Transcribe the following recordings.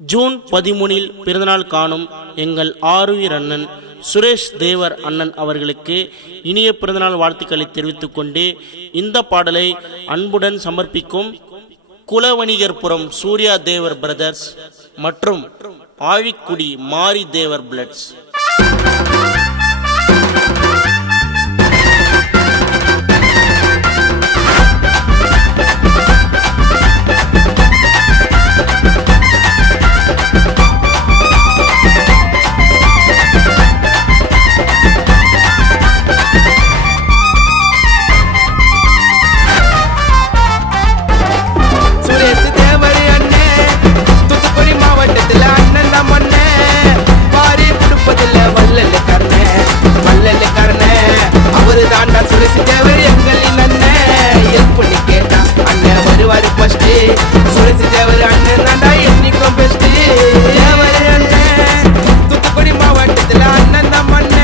June 13 பிறந்தநாள் காணும் எங்கள் ஆருயிர் அண்ணன் சுரேஷ் தேவர் அண்ணன் அவர்களுக்கு இனிய பிறந்தநாள் வாழ்த்துக்களை தெரிவித்துக் கொண்டு இந்த பாடலை அன்புடன் சமர்ப்பிக்கும் குலவணிகர்புரம் சூர்யா தேவர் பிரதர்ஸ் மற்றும் ஆழிக்குடி மாரி தேவர் பிளட்ஸ். சுரேஷ் தேவர் எங்களின் அண்ணன் ஹெல்ப் பண்ணி கேட்டா அண்ணன் வருவாரு ஃபர்ஸ்ட். சுரேஷ் தேவர் அண்ணன் தாண்டா என்னைக்கும் பெஸ்ட். தேவர் அண்ணன் தூத்துக்குடி மாவட்டத்துல அண்ணன் தான் மண்ண.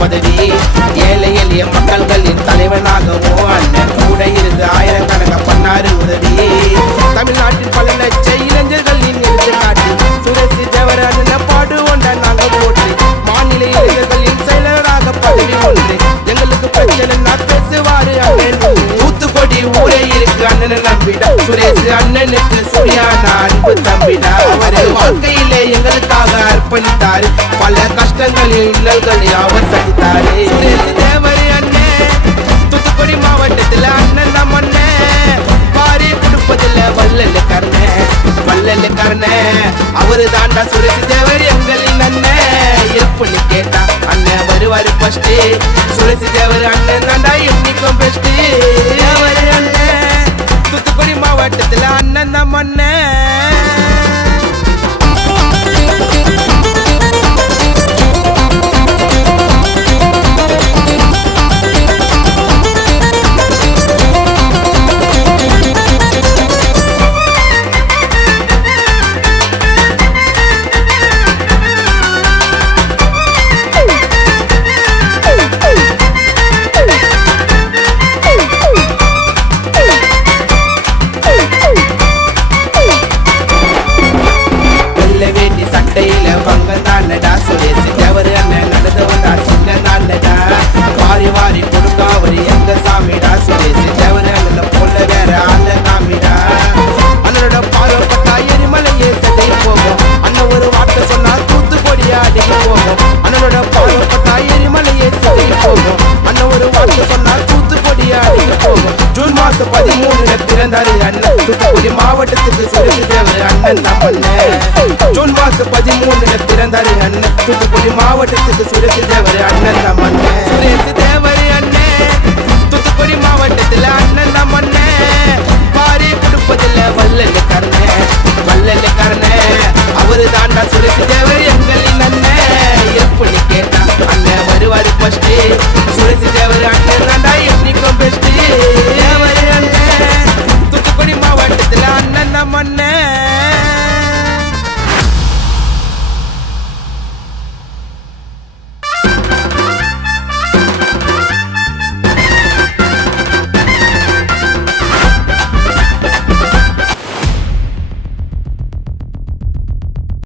பதவி ஏழை எளிய மக்கள்களின் தலைவனாகவும் அண்ணன் கூட இருந்து ஆயிரக்கணக்க பண்ணாரு உதவி. தமிழ்நாட்டில் பல லட்ச இளைஞர்களின் எடுத்துக்காட்டு சுரேஷ் தேவர் அண்ணன் பாடு ஒன்ற நாங்க போட்டு மாநில இளைஞர்களின் செயலராக பதவி ஒன்று. எங்களுக்கு பிரச்சனை பேசுவாரு அண்ணன். தூத்துக்குடி ஊரே இருக்கு அண்ணனை நம்பிடா. சுரேஷ் அண்ணனுக்கு சூர்யான அன்பு தம்பிடா. அவரு வாழ்க்கையிலே எங்களுக்காக அர்ப்பணித்தாரு. பல கஷ்டங்களில் இன்னல்களை அவர் சந்தித்தாரு. சுரேஷ் தேவர் அண்ணன் தூத்துக்குடி மாவட்டத்துல அண்ணன் தான் மண்ண. பாரி கொடுப்பதில்ல வள்ளல் கர்ண அவரு தாண்டா சுரேஷ் தேவர் எங்களின் அண்ணன். ஹெல்ப் பண்ணி கேட்டா அண்ணன் வருவாரு ஃபர்ஸ்ட். சுரேஷ் தேவர் அண்ணன் தாண்டா என்னைக்கும் பெஸ்ட். தேவர் அண்ணன் தூத்துக்குடி மாவட்டத்துல அண்ணன் தான் மண்ண. சுரேஷ் தேவர் அண்ணன் நடந்து வந்தா சின்ன நாண்டடா. வாரி வாரி கொடுக்க அவர் எங்க சாமிடா. சுரேஷ் தேவர் அண்ணன் போல வேற ஆள காமிடா. அண்ணனோட பார்வைப்பட்டா எரிமலையே சதை போகும். அண்ணன் ஒரு வார்த்தை சொன்னா தூத்துக்குடி அடங்கி போகும். அண்ணனோட பார்வைப்பட்டா எரிமலையே சதை போகும். அண்ணன் ஒரு வார்த்தை சொன்னா தூத்துக்குடி அடங்கி போகும். ஜூன் மாசம் 13 பிறந்தாரு அண்ணன். தூத்துக்குடி மாவட்டத்துக்கு சுரேஷ் தேவர் அண்ணன் தான் பண்ண. ஜூன் மாசம் 13 பிறந்தாரு அண்ணன். தூத்துக்குடி மாவட்டத்துக்கு சுரேஷ் தேவர் அண்ணன் தான் மண்ண.